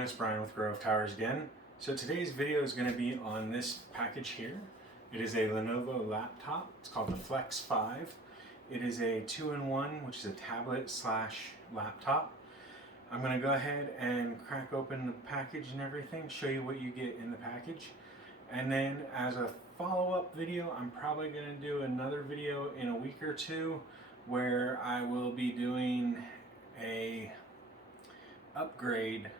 everyone, it's Brian with GreyWolf Towers again. So today's video is going to be on this package here. It is a Lenovo laptop. It's called the Flex 5. It is a 2-in-1, which is a tablet slash laptop. I'm going to go ahead and crack open the package and everything, show you what you get in the package. And then as a follow-up video, I'm probably going to do another video in a week or two where I will be doing a upgrade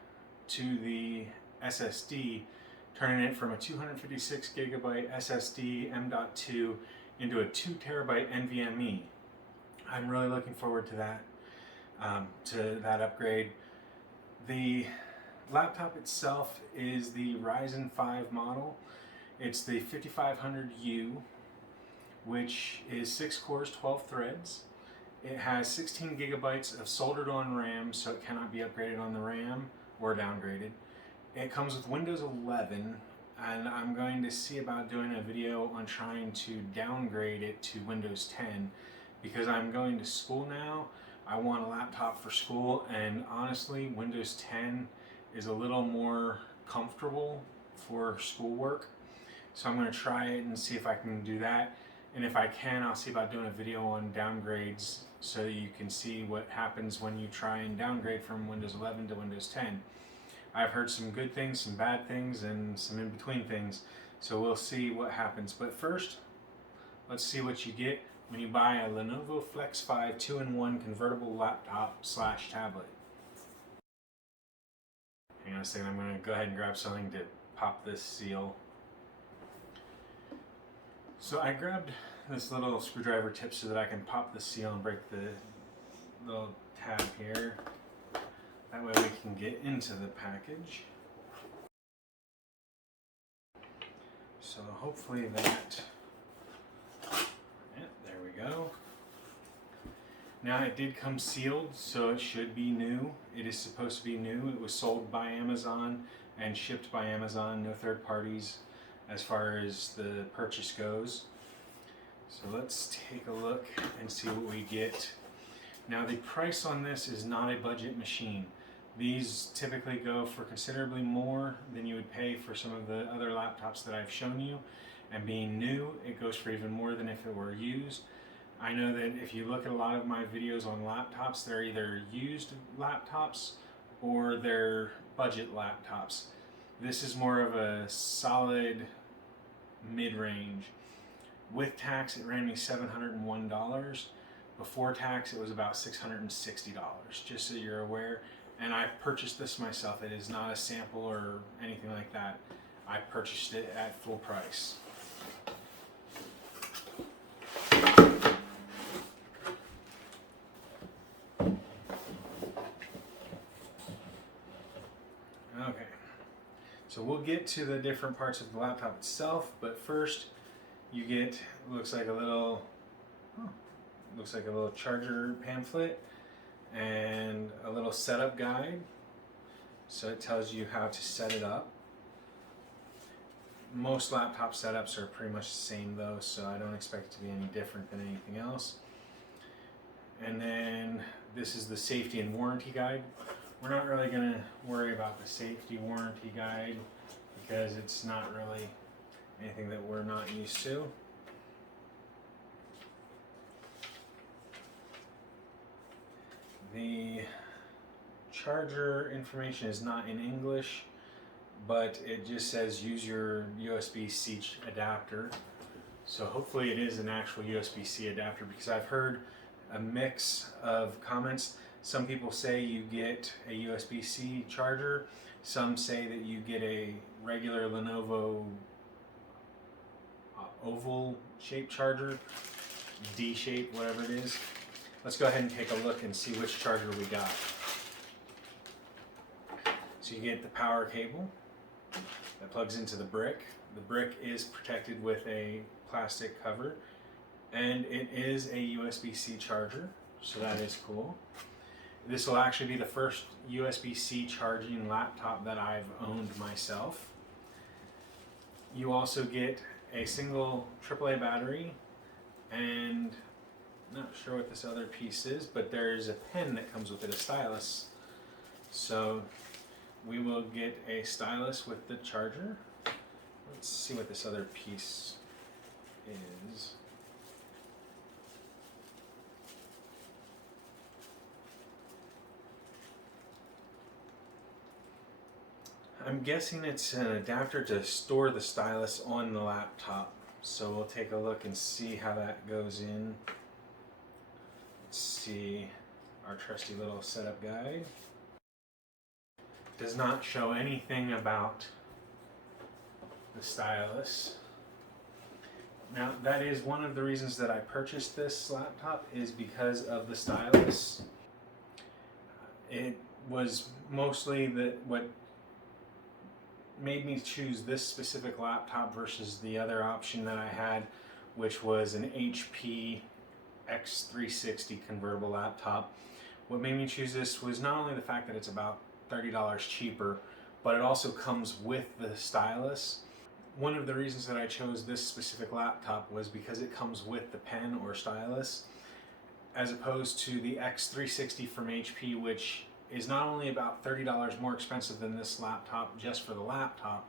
to the SSD, turning it from a 256 gigabyte SSD M.2 into a 2 terabyte NVMe. I'm really looking forward to that upgrade. The laptop itself is the Ryzen 5 model. It's the 5500U, which is 6 cores, 12 threads. It has 16 gigabytes of soldered on RAM, so it cannot be upgraded on the RAM or downgraded. It comes with Windows 11, and I'm going to see about doing a video on trying to downgrade it to Windows 10 because I'm going to school now. I want a laptop for school, and honestly, Windows 10 is a little more comfortable for schoolwork. So I'm going to try it and see if I can do that. And if I can, I'll see about doing a video on downgrades so that you can see what happens when you try and downgrade from Windows 11 to Windows 10. I've heard some good things, some bad things, and some in-between things. So we'll see what happens. But first, let's see what you get when you buy a Lenovo Flex 5 2-in-1 convertible laptop slash tablet. Hang on a second, I'm going to go ahead and grab something to pop this seal. So I grabbed this little screwdriver tip so that I can pop the seal and break the little tab here. That way we can get into the package. So hopefully that, there we go. Now it did come sealed, so it should be new. It is supposed to be new. It was sold by Amazon and shipped by Amazon, no third parties as far as the purchase goes. So let's take a look and see what we get. Now the price on this is not a budget machine. These typically go for considerably more than you would pay for some of the other laptops that I've shown you. And being new, it goes for even more than if it were used. I know that if you look at a lot of my videos on laptops, they're either used laptops or they're budget laptops. This is more of a solid mid-range. With tax, it ran me $701. Before tax, it was about $660, just so you're aware. And I purchased this myself. It is not a sample or anything like that. I purchased it at full price. Okay, so we'll get to the different parts of the laptop itself, but first you get, looks like a little charger pamphlet and a little setup guide. So it tells you how to set it up. Most laptop setups are pretty much the same though, so I don't expect it to be any different than anything else. And then this is the safety and warranty guide. We're not really going to worry about the safety warranty guide because it's not really anything that we're not used to. The charger information is not in English, but it just says use your USB-C adapter. So hopefully it is an actual USB-C adapter because I've heard a mix of comments. Some people say you get a USB-C charger. Some say that you get a regular Lenovo oval shaped charger, D-shaped, whatever it is. Let's go ahead and take a look and see which charger we got. So you get the power cable that plugs into the brick. The brick is protected with a plastic cover, and it is a USB-C charger, so that is cool. This will actually be the first USB-C charging laptop that I've owned myself. You also get a single AAA battery, and not sure what this other piece is, but there's a pen that comes with it, a stylus. So we will get a stylus with the charger. Let's see what this other piece is. I'm guessing it's an adapter to store the stylus on the laptop. So we'll take a look and see how that goes in. Let's see our trusty little setup guide. Does not show anything about the stylus. Now that is one of the reasons that I purchased this laptop, is because of the stylus. It was mostly what made me choose this specific laptop versus the other option that I had, which was an HP X360 convertible laptop. What made me choose this was not only the fact that it's about $30 cheaper, but it also comes with the stylus. One of the reasons that I chose this specific laptop was because it comes with the pen or stylus, as opposed to the X360 from HP, which is not only about $30 more expensive than this laptop just for the laptop.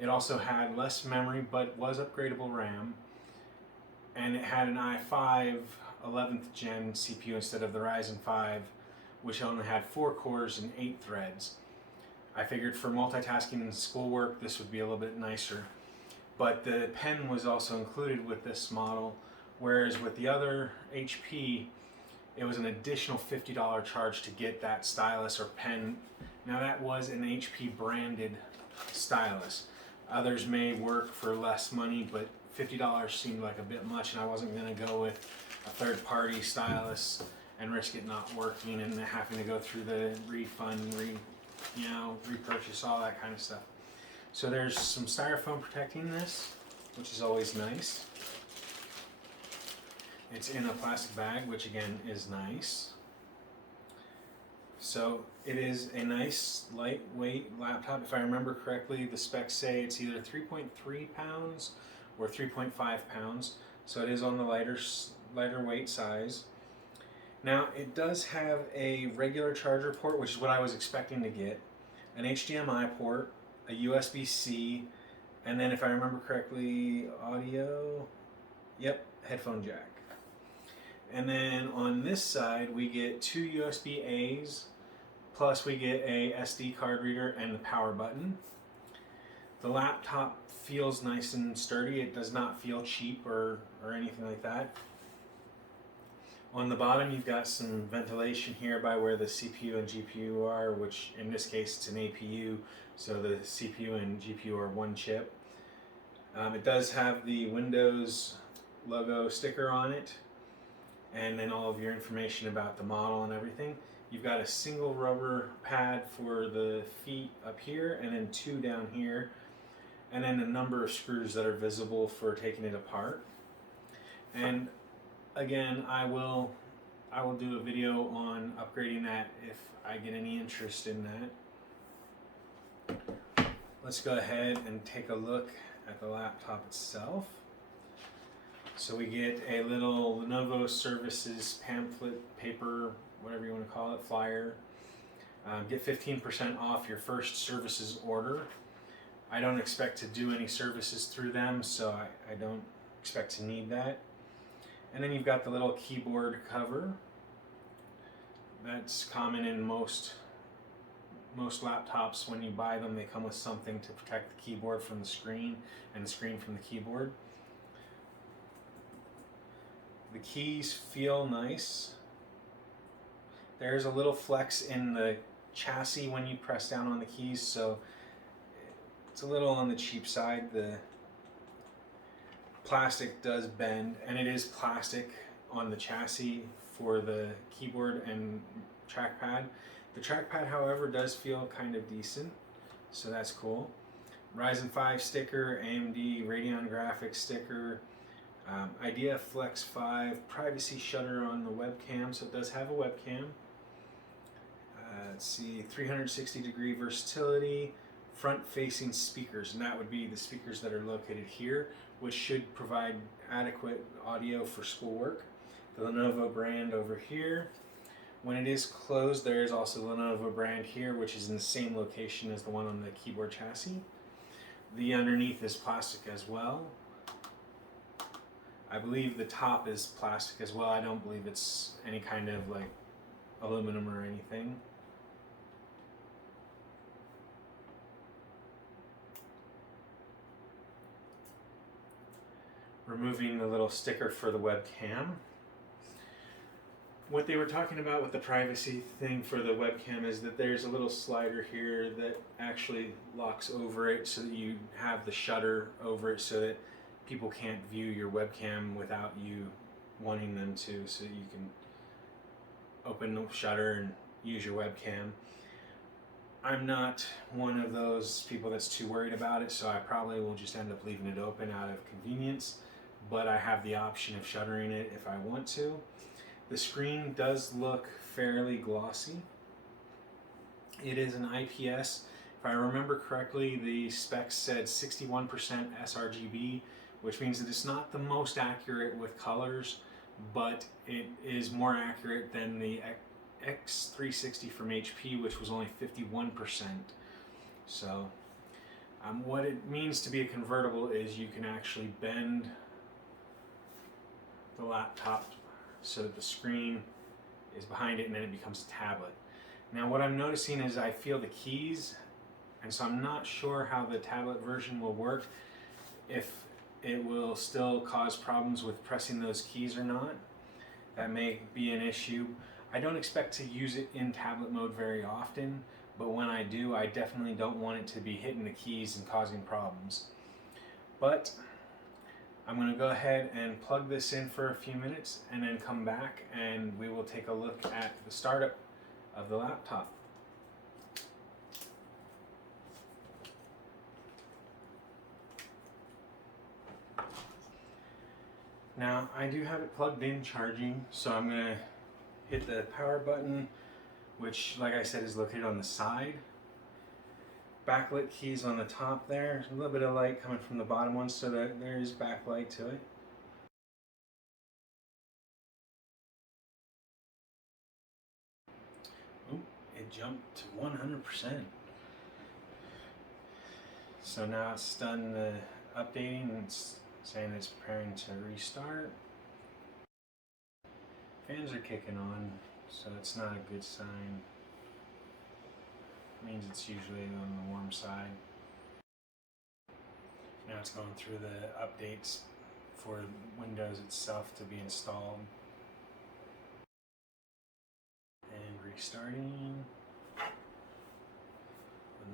It also had less memory but was upgradable RAM, and it had an i5 11th gen CPU instead of the Ryzen 5, which only had 4 cores and 8 threads. I figured for multitasking and schoolwork this would be a little bit nicer. But the pen was also included with this model, whereas with the other HP, it was an additional $50 charge to get that stylus or pen. Now that was an HP branded stylus. Others may work for less money, but $50 seemed like a bit much, and I wasn't going to go with a third-party stylus and risk it not working and having to go through the refund, repurchase, all that kind of stuff. So there's some styrofoam protecting this, which is always nice. It's in a plastic bag, which again is nice. So it is a nice lightweight laptop. If I remember correctly, the specs say it's either 3.3 pounds or 3.5 pounds. So it is on the lighter weight size. Now it does have a regular charger port, which is what I was expecting to get, an HDMI port, a USB-C, and then if I remember correctly, audio, headphone jack. And then on this side we get 2 USB-A's, plus we get a SD card reader and the power button. The laptop feels nice and sturdy. It does not feel cheap or anything like that. On the bottom you've got some ventilation here by where the CPU and GPU are, which in this case it's an APU, so the CPU and GPU are one chip. It does have the Windows logo sticker on it, and then all of your information about the model and everything. You've got a single rubber pad for the feet up here, and then 2 down here, and then a number of screws that are visible for taking it apart. And again, I will do a video on upgrading that if I get any interest in that. Let's go ahead and take a look at the laptop itself. So we get a little Lenovo services pamphlet, paper, whatever you want to call it, flyer. Get 15% off your first services order. I don't expect to do any services through them, so I don't expect to need that. And then you've got the little keyboard cover. That's common in most laptops. When you buy them, they come with something to protect the keyboard from the screen and the screen from the keyboard. The keys feel nice. There's a little flex in the chassis when you press down on the keys, so it's a little on the cheap side. The plastic does bend, and it is plastic on the chassis for the keyboard and trackpad. The trackpad, however, does feel kind of decent, so that's cool. Ryzen 5 sticker, AMD Radeon graphics sticker, Idea Flex 5 privacy shutter on the webcam, so it does have a webcam. Let's see, 360-degree versatility, front-facing speakers, and that would be the speakers that are located here, which should provide adequate audio for schoolwork. The Lenovo brand over here. When it is closed, there is also the Lenovo brand here, which is in the same location as the one on the keyboard chassis. The underneath is plastic as well. I believe the top is plastic as well. I don't believe it's any kind of like aluminum or anything. Removing the little sticker for the webcam. What they were talking about with the privacy thing for the webcam is that there's a little slider here that actually locks over it so that you have the shutter over it so that people can't view your webcam without you wanting them to, so that you can open the shutter and use your webcam. I'm not one of those people that's too worried about it, so I probably will just end up leaving it open out of convenience, but I have the option of shuttering it if I want to. The screen does look fairly glossy. It is an IPS. If I remember correctly, the specs said 61% sRGB, which means that it's not the most accurate with colors, but it is more accurate than the X360 from HP, which was only 51%. So what it means to be a convertible is you can actually bend the laptop so that the screen is behind it and then it becomes a tablet. Now what I'm noticing is I feel the keys, and so I'm not sure how the tablet version will work, if it will still cause problems with pressing those keys or not. That may be an issue. I don't expect to use it in tablet mode very often, but when I do, I definitely don't want it to be hitting the keys and causing problems. But I'm going to go ahead and plug this in for a few minutes and then come back and we will take a look at the startup of the laptop. Now I do have it plugged in charging, so I'm going to hit the power button, which like I said is located on the side. Backlit keys on the top there. A little bit of light coming from the bottom one, so that there is backlight to it. Ooh, it jumped to 100%. So now it's done the updating and it's saying it's preparing to restart. Fans are kicking on, so it's not a good sign. It means it's usually on the warm side. Now it's going through the updates for Windows itself to be installed. And restarting.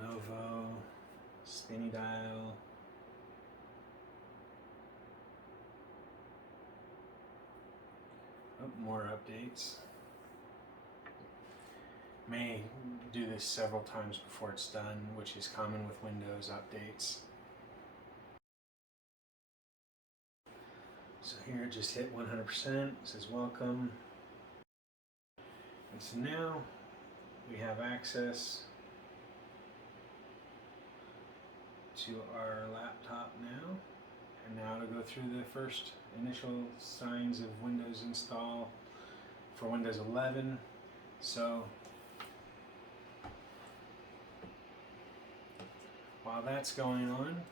Lenovo, spinny dial. Oh, more updates. May do this several times before it's done, which is common with Windows updates. So here it just hit 100%, it says welcome. And so now we have access to our laptop now. And now to go through the first initial signs of Windows install for Windows 11. So while that's going on,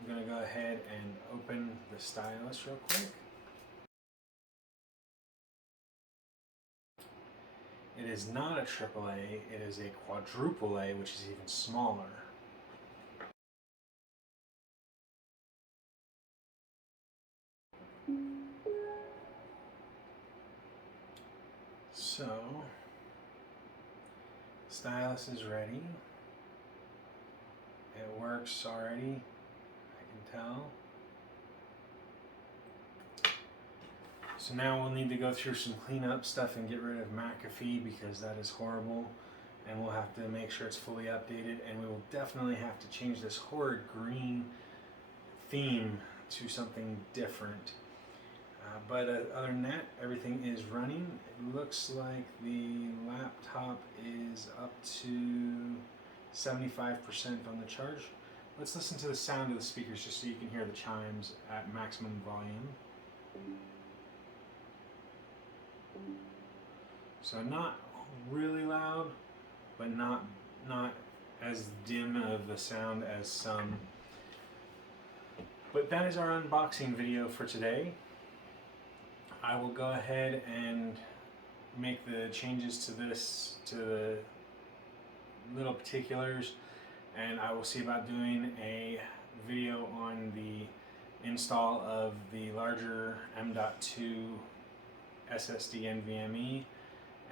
I'm going to go ahead and open the Stylus real quick. It is not a AAA, it is a quadruple A, which is even smaller. So, Stylus is ready. It works already, I can tell. So now we'll need to go through some cleanup stuff and get rid of McAfee because that is horrible. And we'll have to make sure it's fully updated, and we will definitely have to change this horrid green theme to something different. But other than that, everything is running. It looks like the laptop is up to 75% on the charge. Let's listen to the sound of the speakers just so you can hear the chimes at maximum volume. So not really loud, but not as dim of the sound as some. But that is our unboxing video for today. I will go ahead and make the changes to this, to the little particulars, and I will see about doing a video on the install of the larger M.2 SSD NVMe,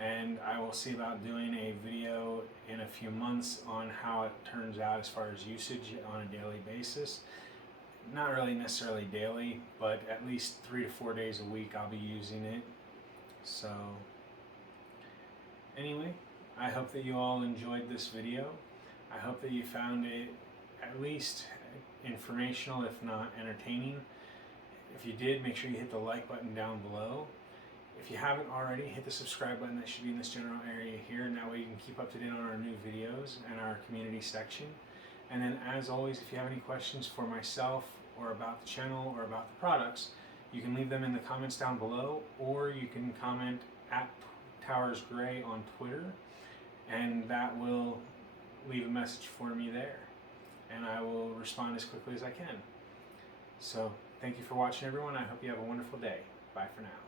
and I will see about doing a video in a few months on how it turns out as far as usage on a daily basis. Not really necessarily daily, but at least 3 to 4 days a week I'll be using it. So anyway, I hope that you all enjoyed this video. I hope that you found it at least informational, if not entertaining. If you did, make sure you hit the like button down below. If you haven't already, hit the subscribe button that should be in this general area here, and that way you can keep up to date on our new videos and our community section. And then, as always, if you have any questions for myself or about the channel or about the products, you can leave them in the comments down below, or you can comment at TowersGrey on Twitter, and that will leave a message for me there, and I will respond as quickly as I can. So, thank you for watching, everyone. I hope you have a wonderful day. Bye for now.